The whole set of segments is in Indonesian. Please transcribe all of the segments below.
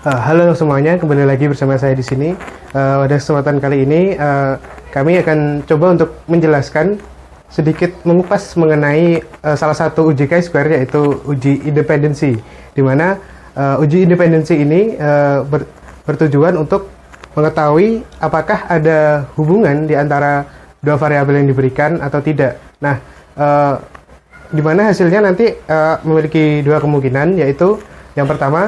Halo semuanya, kembali lagi bersama saya di sini. Pada kesempatan kali ini, kami akan coba untuk menjelaskan sedikit mengupas mengenai salah satu uji chi-square, yaitu uji independensi, di mana uji independensi ini bertujuan untuk mengetahui apakah ada hubungan di antara dua variabel yang diberikan atau tidak. Nah, di mana hasilnya nanti memiliki dua kemungkinan, yaitu yang pertama,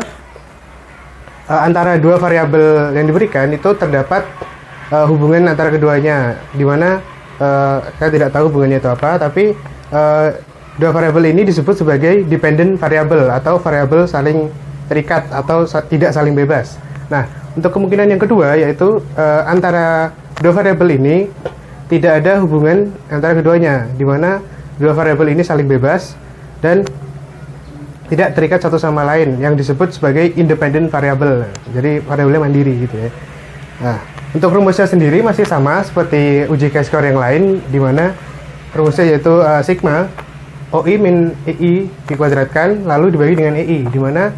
antara dua variabel yang diberikan itu terdapat hubungan antara keduanya, di mana saya tidak tahu hubungannya itu apa, tapi dua variabel ini disebut sebagai dependent variable atau variabel saling terikat atau tidak saling bebas. Nah, untuk kemungkinan yang kedua, yaitu antara dua variabel ini tidak ada hubungan antara keduanya, di mana dua variabel ini saling bebas dan tidak terikat satu sama lain, yang disebut sebagai independent variable. Jadi variabelnya mandiri gitu ya. Nah, untuk rumusnya sendiri masih sama seperti uji chi-square yang lain, di mana rumusnya yaitu sigma OI min EI dikuadratkan lalu dibagi dengan EI, di mana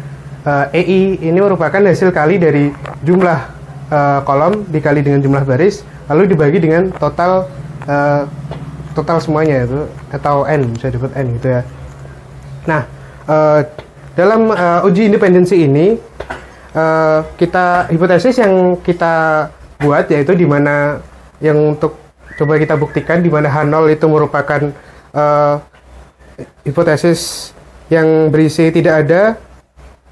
EI ini merupakan hasil kali dari jumlah kolom dikali dengan jumlah baris lalu dibagi dengan total semuanya itu, atau N, bisa disebut N gitu ya. Nah, dalam uji independensi ini hipotesis yang kita buat yaitu di mana yang untuk coba kita buktikan di mana H0 itu merupakan hipotesis yang berisi tidak ada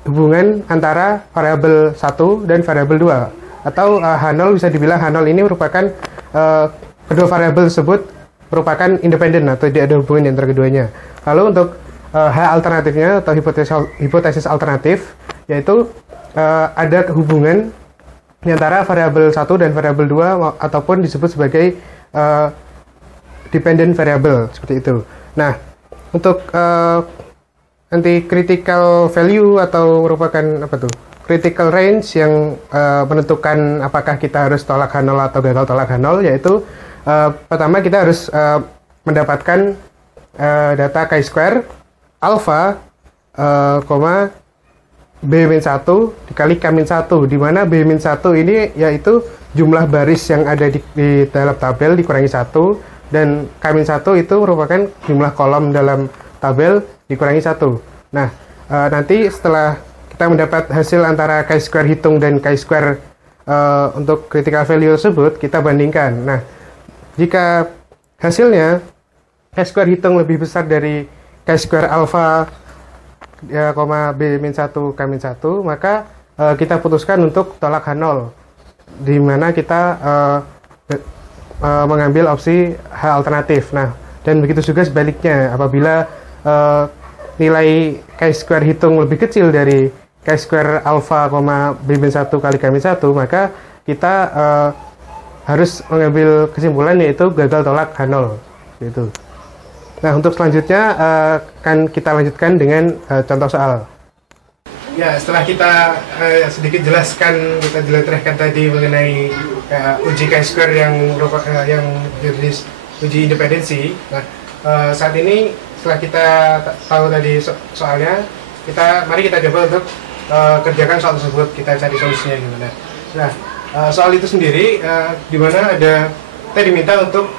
hubungan antara variabel 1 dan variabel 2, atau H0 bisa dibilang H0 ini merupakan kedua variabel tersebut merupakan independen atau tidak ada hubungan antara keduanya. Lalu untuk H alternatifnya atau hipotesis alternatif, yaitu ada hubungan di antara variabel 1 dan variabel 2 ataupun disebut sebagai dependent variable seperti itu. Nah, untuk nanti critical value atau merupakan critical range yang menentukan apakah kita harus tolak H0 atau gagal tolak H0, yaitu pertama kita harus mendapatkan data chi-square alpha, B-1 dikali K-1, di mana B-1 ini yaitu jumlah baris yang ada di dalam tabel dikurangi 1, dan K-1 itu merupakan jumlah kolom dalam tabel dikurangi 1. Nah, nanti setelah kita mendapat hasil antara chi-square hitung dan chi-square untuk critical value tersebut, kita bandingkan. Nah, jika hasilnya chi-square hitung lebih besar dari chi-square alpha B-1 K-1, maka kita putuskan untuk tolak H0, di mana kita mengambil opsi H alternatif. Nah, dan begitu juga sebaliknya, apabila nilai chi-square hitung lebih kecil dari chi-square alpha, B-1 kali K-1, maka kita harus mengambil kesimpulan yaitu gagal tolak H0 gitu. Nah, untuk selanjutnya akan kita lanjutkan dengan contoh soal. Ya, setelah kita sedikit jelaskan, kita jelaskan tadi mengenai uji chi-square yang jenis uji independensi. Nah, saat ini setelah kita tahu tadi soalnya, mari kita coba untuk kerjakan soal tersebut, kita cari solusinya gimana. Nah, soal itu sendiri di mana kita diminta untuk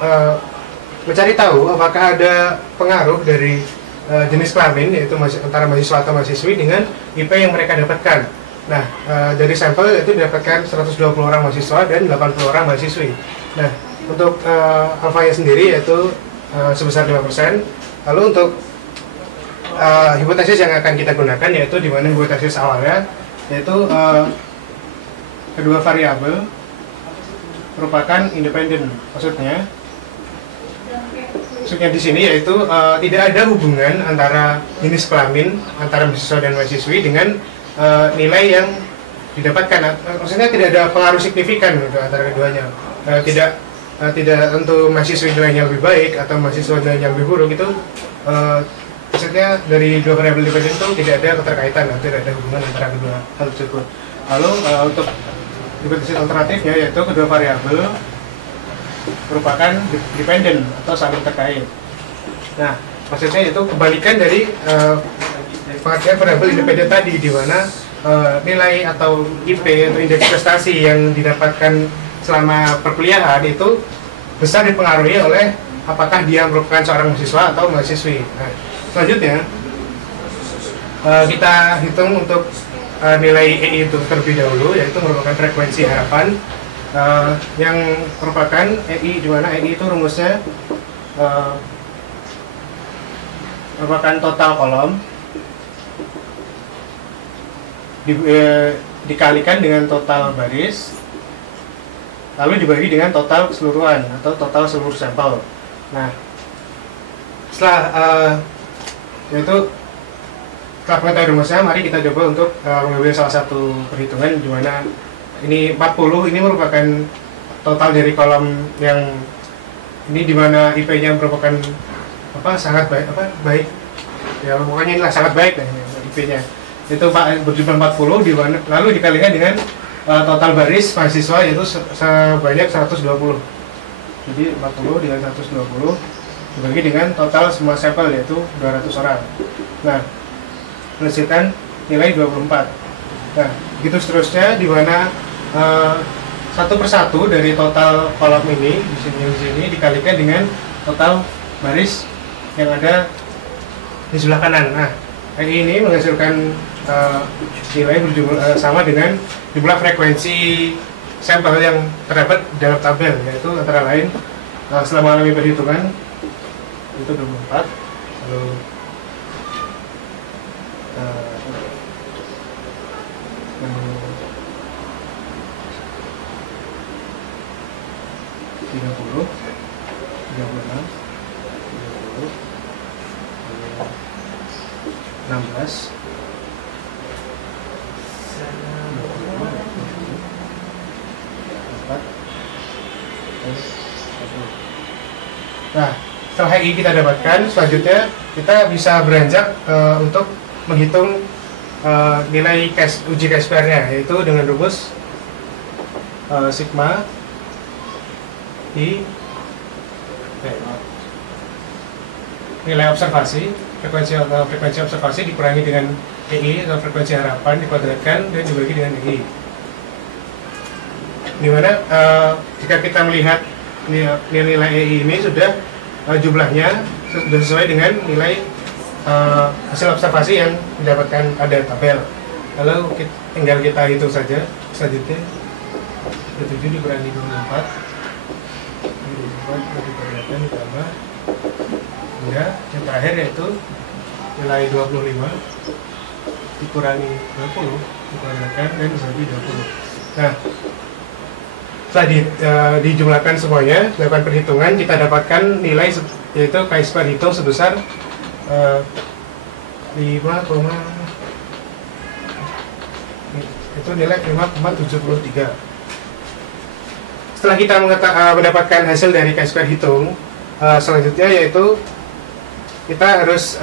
mencari tahu apakah ada pengaruh dari jenis kelamin, yaitu antara mahasiswa atau mahasiswi dengan IP yang mereka dapatkan. Nah, dari sampel itu didapatkan 120 orang mahasiswa dan 80 orang mahasiswi. Nah, untuk alfanya sendiri yaitu sebesar 5%. Lalu untuk hipotesis yang akan kita gunakan yaitu di mana hipotesis awalnya yaitu kedua variabel merupakan independen. Maksudnya di sini yaitu tidak ada hubungan antara jenis kelamin antara mahasiswa dan mahasiswi dengan nilai yang didapatkan. Maksudnya tidak ada pengaruh signifikan gitu, antara keduanya. Tidak tentu mahasiswi nilainya lebih baik atau mahasiswa nilainya lebih buruk, itu maksudnya dari dua variabel independen itu tidak ada keterkaitan, tidak ada hubungan antara kedua hal tersebut. Lalu untuk hipotesis alternatifnya yaitu kedua variabel merupakan dependen atau saling terkait. Nah, maksudnya itu kebalikan dari pengertian variabel independen tadi, di mana nilai atau IP atau indeks prestasi yang didapatkan selama perkuliahan itu besar dipengaruhi oleh apakah dia merupakan seorang mahasiswa atau mahasiswi. Nah, selanjutnya kita hitung untuk nilai EI itu terlebih dahulu, yaitu merupakan frekuensi harapan yang merupakan EI, di mana EI itu rumusnya merupakan total kolom dikalikan dengan total baris lalu dibagi dengan total keseluruhan atau total seluruh sampel. Nah, setelah mengetahui rumusnya, mari kita coba untuk mengambil salah satu perhitungan di mana ini 40 ini merupakan total dari kolom yang ini, di mana IP-nya merupakan sangat baik ya, pokoknya inilah sangat baik IP-nya itu berjumlah 40 di mana lalu dikalikan dengan total baris mahasiswa yaitu sebanyak 120. Jadi 40 dengan 120 dibagi dengan total semua sampel yaitu 200 orang. Nah, menghasilkan nilai 24. Nah, begitu seterusnya, di mana satu persatu dari total kolom ini di sini dikalikan dengan total baris yang ada di sebelah kanan. Nah, ini menghasilkan nilai berjumlah sama dengan jumlah frekuensi sampel yang terdapat dalam tabel, yaitu antara lain selama mengalami perhitungan itu 24, lalu 30, 36, 16, Nah, setelah HI kita dapatkan, selanjutnya kita bisa beranjak untuk menghitung nilai uji KSPR-nya, yaitu dengan rumus sigma I nilai observasi, frekuensi observasi dikurangi dengan EI atau frekuensi harapan dikuadratkan dan dibagi dengan EI. Dimana jika kita melihat nilai EI ini sudah jumlahnya sudah sesuai dengan nilai hasil observasi yang didapatkan pada tabel. Lalu tinggal kita hitung saja selanjutnya. 7 dikurangi 24 dikuadratkan ditambah hingga yang terakhir yaitu nilai 25 dikurangi 20 dikuadratkan dan dibagi 20. Nah, setelah dijumlahkan semuanya, dilakukan perhitungan, kita dapatkan nilai yaitu chi-square hitung sebesar 5, itu nilai 5,73. Setelah kita mendapatkan hasil dari chi-square hitung, selanjutnya yaitu kita harus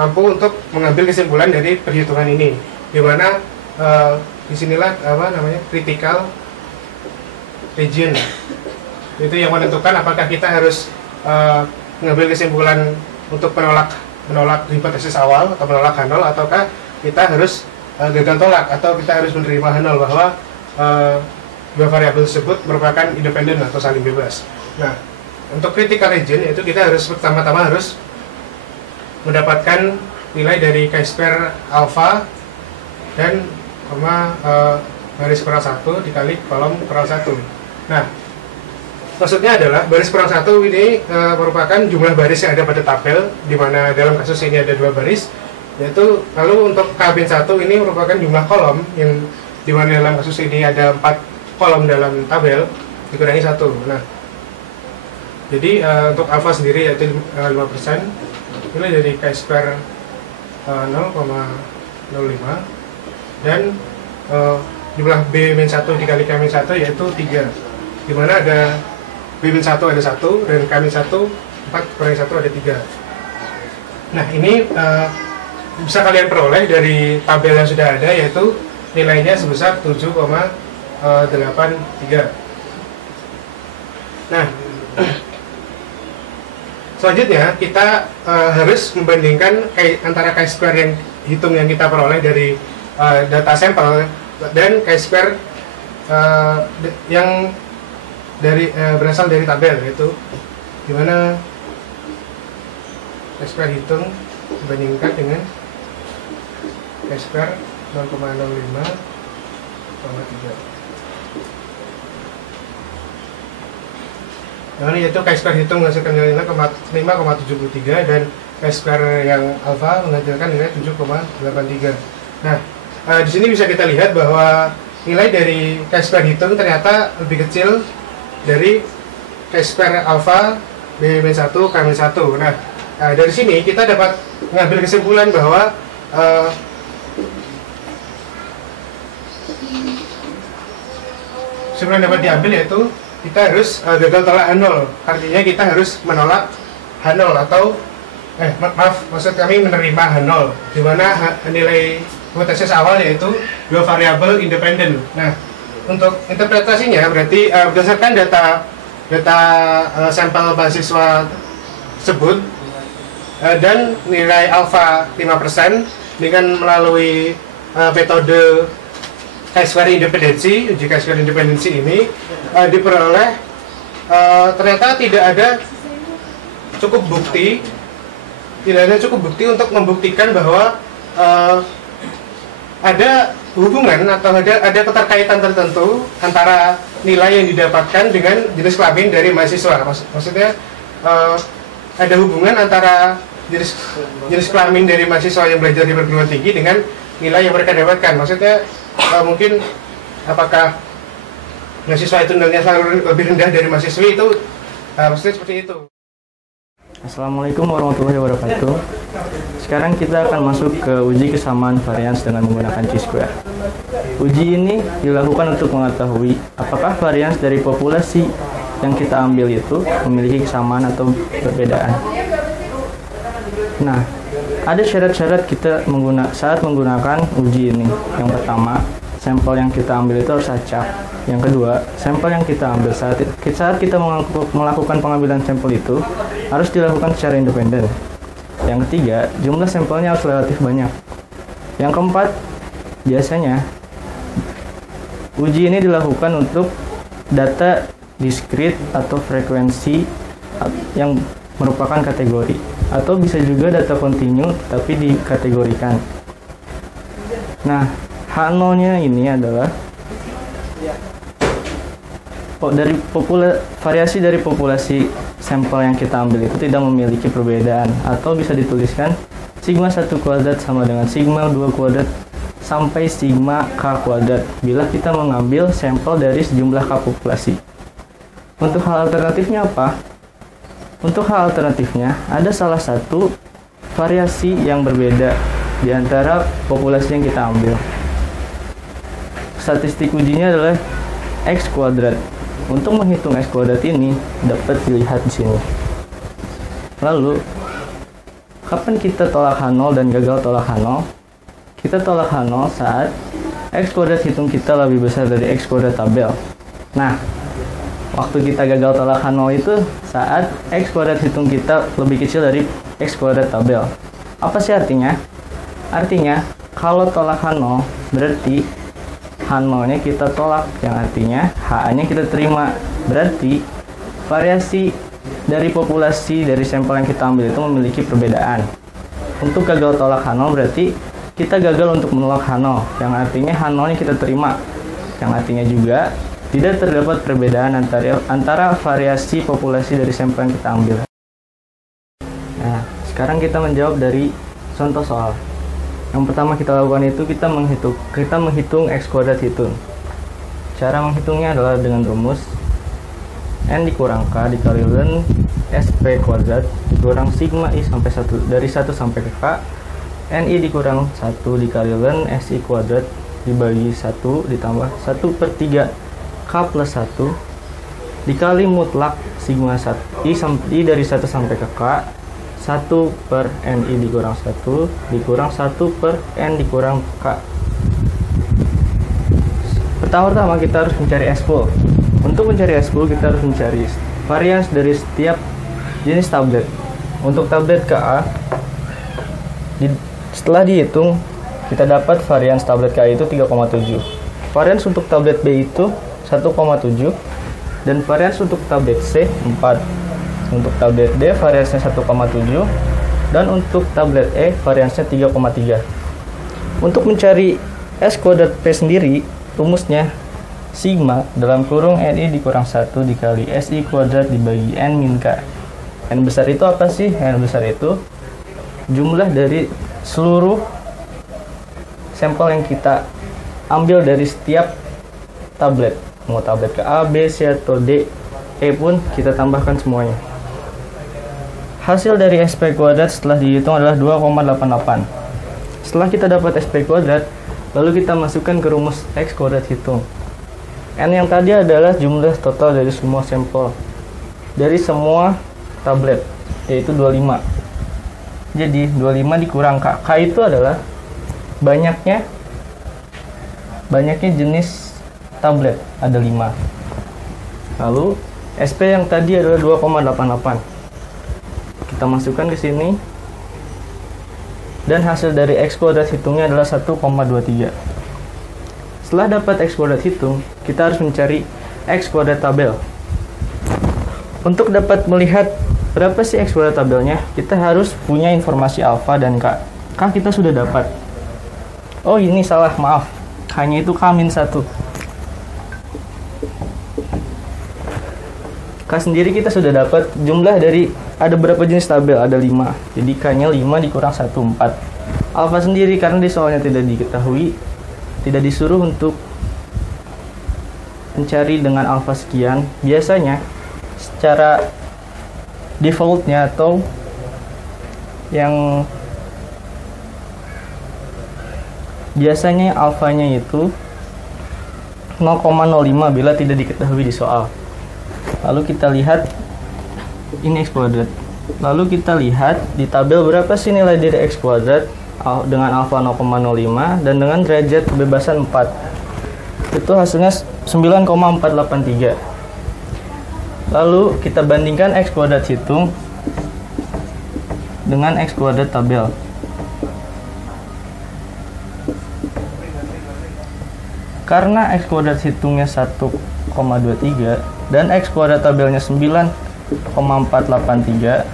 mampu untuk mengambil kesimpulan dari perhitungan ini, di mana disinilah critical region, itu yang menentukan apakah kita harus mengambil kesimpulan untuk menolak hipotesis awal atau menolak H0, ataukah kita harus gagal tolak atau kita harus menerima H0 bahwa dua variabel tersebut merupakan independen atau saling bebas. Nah, untuk critical region itu kita harus pertama-tama harus mendapatkan nilai dari chi-square alpha dan baris kurang 1 dikali kolom kurang 1. Nah, maksudnya adalah baris kurang 1 ini merupakan jumlah baris yang ada pada tabel, di mana dalam kasus ini ada 2 baris, yaitu lalu untuk K-1 ini merupakan jumlah kolom yang di mana dalam kasus ini ada 4 kolom dalam tabel dikurangi 1. Nah, jadi untuk alpha sendiri yaitu 5%, nilai dari chi-square 0,05 dan jumlah B-1 dikali K-1 yaitu 3, di mana ada B-1 ada 1 dan K-1 4 kurangi 1 ada 3. Nah, ini bisa kalian peroleh dari tabel yang sudah ada, yaitu nilainya sebesar 7,83. Nah, selanjutnya kita harus membandingkan antara chi-square yang kita peroleh dari data sampel dan chi-square yang berasal dari tabel, yaitu dimana chi-square hitung dibandingkan dengan chi-square 0,05,3. Nah, ini yaitu chi-square hitung menghasilkan nilai 5,73 dan chi-square yang alfa menghasilkan nilai 7,83. Nah, di sini bisa kita lihat bahwa nilai dari chi-square hitung ternyata lebih kecil dari chi-square alfa B-1 K-1. Nah, dari sini kita dapat mengambil kesimpulan bahwa kesimpulan dapat diambil yaitu kita harus gagal tolak H0. Artinya kita harus menolak H0 atau maksud kami menerima H0, di mana nilai hipotesis awal yaitu dua variabel independen. Nah, untuk interpretasinya berarti berdasarkan data sampel mahasiswa tersebut dan nilai alfa 5% dengan melalui metode chi-square independensi, uji chi-square independensi ini diperoleh ternyata tidak ada cukup bukti untuk membuktikan bahwa ada hubungan atau ada keterkaitan tertentu antara nilai yang didapatkan dengan jenis kelamin dari mahasiswa. Maksudnya ada hubungan antara jenis kelamin dari mahasiswa yang belajar di perguruan tinggi dengan nilai yang mereka dapatkan. Maksudnya mungkin apakah mahasiswa itu nilainya selalu lebih rendah dari mahasiswi itu, maksudnya seperti itu. Assalamualaikum warahmatullahi wabarakatuh. Sekarang kita akan masuk ke uji kesamaan varians dengan menggunakan chi-square. Uji ini dilakukan untuk mengetahui apakah varians dari populasi yang kita ambil itu memiliki kesamaan atau perbedaan. Nah, ada syarat-syarat kita saat menggunakan uji ini. Yang pertama, sampel yang kita ambil itu harus acak. Yang kedua, sampel yang kita ambil saat kita melakukan pengambilan sampel itu harus dilakukan secara independen. Yang ketiga, jumlah sampelnya harus relatif banyak. Yang keempat, biasanya uji ini dilakukan untuk data diskrit atau frekuensi yang merupakan kategori, atau bisa juga data kontinu tapi dikategorikan. Nah, H0-nya ini adalah variasi dari populasi sampel yang kita ambil itu tidak memiliki perbedaan, atau bisa dituliskan sigma 1 kuadrat sama dengan sigma 2 kuadrat sampai sigma K kuadrat bila kita mengambil sampel dari sejumlah K populasi. Untuk hal alternatifnya apa? Untuk hal alternatifnya, ada salah satu variasi yang berbeda di antara populasi yang kita ambil. Statistik ujinya adalah X kuadrat. Untuk menghitung X kuadrat ini dapat dilihat di sini. Lalu, kapan kita tolak H0 dan gagal tolak H0? Kita tolak H0 saat X kuadrat hitung kita lebih besar dari X kuadrat tabel. Nah, waktu kita gagal tolak H0 itu saat X kuadrat hitung kita lebih kecil dari X kuadrat tabel. Apa sih artinya? Artinya, kalau tolak H0 berarti H0-nya kita tolak, yang artinya HA-nya kita terima. Berarti variasi dari populasi dari sampel yang kita ambil itu memiliki perbedaan. Untuk gagal tolak H0 berarti kita gagal untuk menolak H0, yang artinya H0-nya kita terima, yang artinya juga tidak terdapat perbedaan antara variasi populasi dari sampel yang kita ambil. Nah, sekarang kita menjawab dari contoh soal. Yang pertama kita lakukan itu kita menghitung X kuadrat hitung. Cara menghitungnya adalah dengan rumus N dikurang K dikali ln SP kuadrat dikurang sigma I sampai 1 dari 1 sampai ke K, NI dikurang 1 dikali ln SI kuadrat dibagi 1 ditambah 1/3 K plus 1 dikali mutlak sigma I dari 1 sampai ke K 1/NI dikurang 1 dikurang 1/N dikurang K. Pertama-tama kita harus mencari S-pool. Untuk mencari S-pool kita harus mencari varians dari setiap jenis tablet. Untuk tablet KA setelah dihitung kita dapat varians tablet K itu 3,7. Varians untuk tablet B itu 1,7 dan varians untuk tablet C 4. Untuk tablet D variansnya 1,7 dan untuk tablet E variansnya 3,3. Untuk mencari S kuadrat P sendiri, rumusnya sigma dalam kurung NI dikurang 1 dikali SI kuadrat dibagi N min K. N besar itu apa sih? N besar itu jumlah dari seluruh sampel yang kita ambil dari setiap tablet. Mau tablet ke A, B, C, atau D, E pun kita tambahkan semuanya. Hasil dari SP kuadrat setelah dihitung adalah 2,88. Setelah kita dapat SP kuadrat, lalu kita masukkan ke rumus X kuadrat hitung. N yang tadi adalah jumlah total dari semua sampel dari semua tablet, yaitu 25. Jadi 25 dikurang K. K itu adalah banyaknya jenis tablet, ada 5. Lalu SP yang tadi adalah 2,88. Kita masukkan ke sini. Dan hasil dari X kuadrat hitungnya adalah 1,23. Setelah dapat X kuadrat hitung, kita harus mencari X kuadrat tabel. Untuk dapat melihat berapa sih X kuadrat tabelnya, kita harus punya informasi alfa dan K. K kita sudah dapat. Oh ini salah, maaf. K-nya itu K-1. K sendiri kita sudah dapat jumlah dari ada berapa jenis tabel, ada 5. Jadi K-nya 5 dikurang 1, 4. Alfa sendiri karena di soalnya tidak diketahui, tidak disuruh untuk mencari dengan alfa sekian. Biasanya secara defaultnya atau yang biasanya alfanya itu 0,05 bila tidak diketahui di soal. Lalu kita lihat ini X kuadrat. Lalu kita lihat di tabel berapa sih nilai dari X kuadrat dengan alfa 0,05 dan dengan derajat kebebasan 4. Itu hasilnya 9,483. Lalu kita bandingkan X kuadrat hitung dengan X kuadrat tabel. Karena X kuadrat hitungnya 1,23 dan X kuadrat tabelnya 9,483,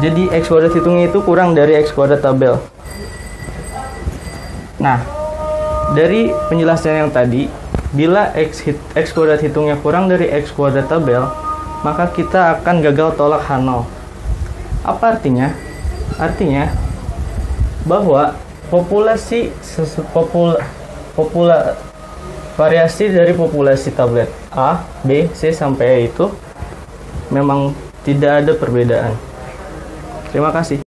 jadi X kuadrat hitungnya itu kurang dari X kuadrat tabel. Nah, dari penjelasan yang tadi, bila X kuadrat hitungnya kurang dari X kuadrat tabel, maka kita akan gagal tolak H0. Apa artinya? Artinya bahwa variasi dari populasi tablet A, B, C sampai E itu memang tidak ada perbedaan. Terima kasih.